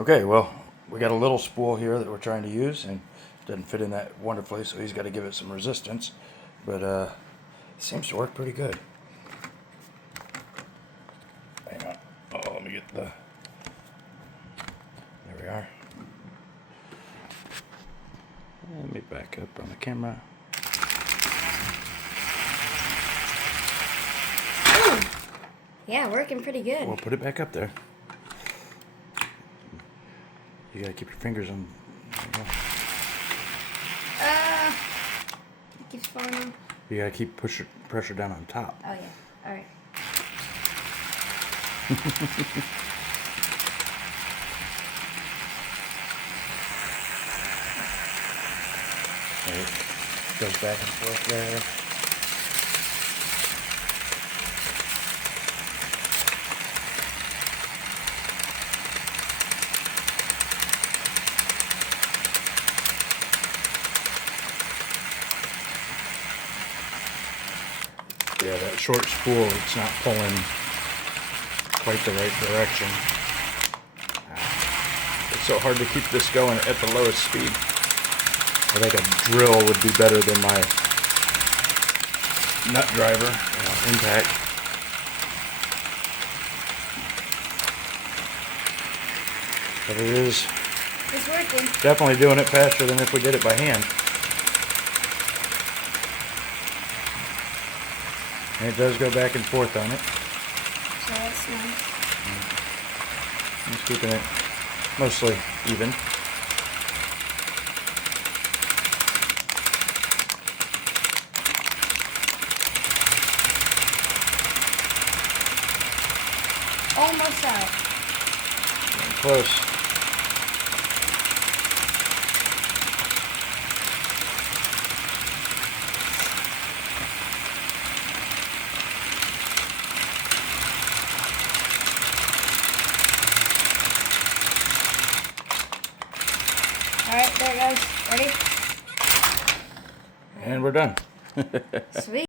Okay, well, we got a little spool here that we're trying to use, and it doesn't fit in that wonderfully, so he's got to give it some resistance. But it seems to work pretty good. Hang on. Oh, let me get the... There we are. Let me back up on the camera. Yeah, working pretty good. Well, put it back up there. You gotta keep your fingers on. It keeps falling. You gotta keep pressure down on top. Oh yeah. All right. It goes back and forth there. Yeah, that short spool, it's not pulling quite the right direction. It's so hard to keep this going at the lowest speed. I think a drill would be better than my nut driver impact. But it is It's working. definitely doing it faster than if we did it by hand. And it does go back and forth on it. So that's nice. It's keeping it mostly even. Almost out. Getting close. Alright, there it goes. Ready? And we're done. Sweet.